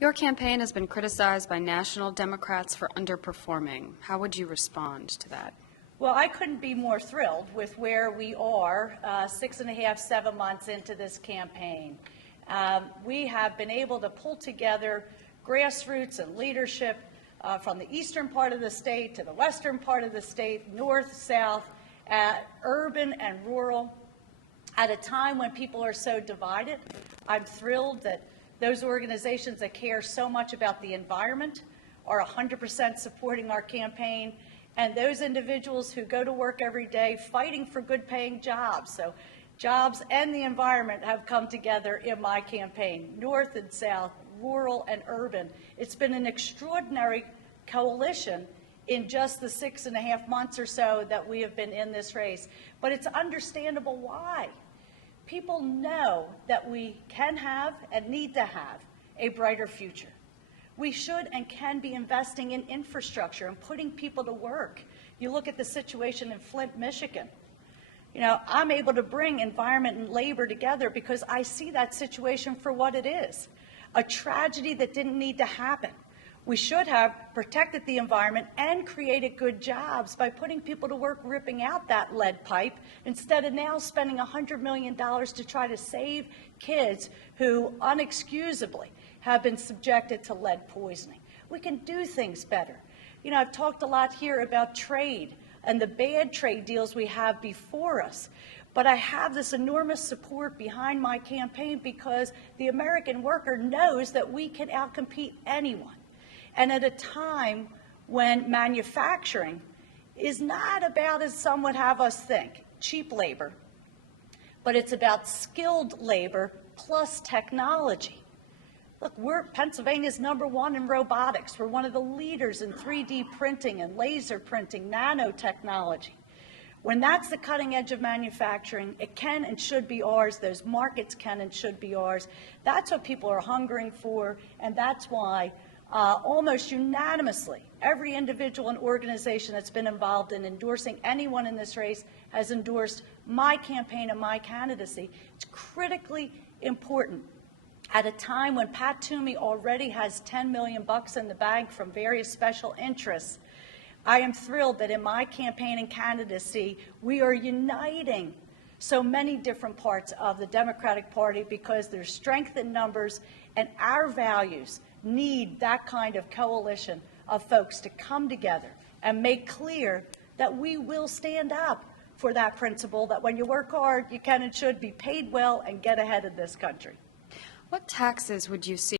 Your campaign has been criticized by national Democrats for underperforming. How would you respond to that? Well, I couldn't be more thrilled with where we are 6.5, 7 months into this campaign. We have been able to pull together grassroots and leadership from the eastern part of the state to the western part of the state, north, south, urban and rural, at a time when people are so divided. I'm thrilled that those organizations that care so much about the environment are 100% supporting our campaign, and those individuals who go to work every day fighting for good-paying jobs. So jobs and the environment have come together in my campaign, north and south, rural and urban. It's been an extraordinary coalition in just the 6.5 months or so that we have been in this race. But it's understandable why. People know that we can have and need to have a brighter future. We should and can be investing in infrastructure and putting people to work. You look at the situation in Flint, Michigan. You know, I'm able to bring environment and labor together because I see that situation for what it is, a tragedy that didn't need to happen. We should have protected the environment and created good jobs by putting people to work ripping out that lead pipe instead of now spending $100 million to try to save kids who unexcusably have been subjected to lead poisoning. We can do things better. You know, I've talked a lot here about trade and the bad trade deals we have before us. But I have this enormous support behind my campaign because the American worker knows that we can outcompete anyone. And at a time when manufacturing is not about, as some would have us think, cheap labor, but it's about skilled labor plus technology. Look, Pennsylvania's #1 in robotics. We're one of the leaders in 3D printing and laser printing, nanotechnology. When that's the cutting edge of manufacturing, it can and should be ours. Those markets can and should be ours. That's what people are hungering for, and that's why almost unanimously, every individual and organization that's been involved in endorsing anyone in this race has endorsed my campaign and my candidacy. It's critically important at a time when Pat Toomey already has $10 million in the bag from various special interests. I am thrilled that in my campaign and candidacy, we are uniting so many different parts of the Democratic Party because there's strength in numbers, and our values need that kind of coalition of folks to come together and make clear that we will stand up for that principle that when you work hard, you can and should be paid well and get ahead of this country. What taxes would you see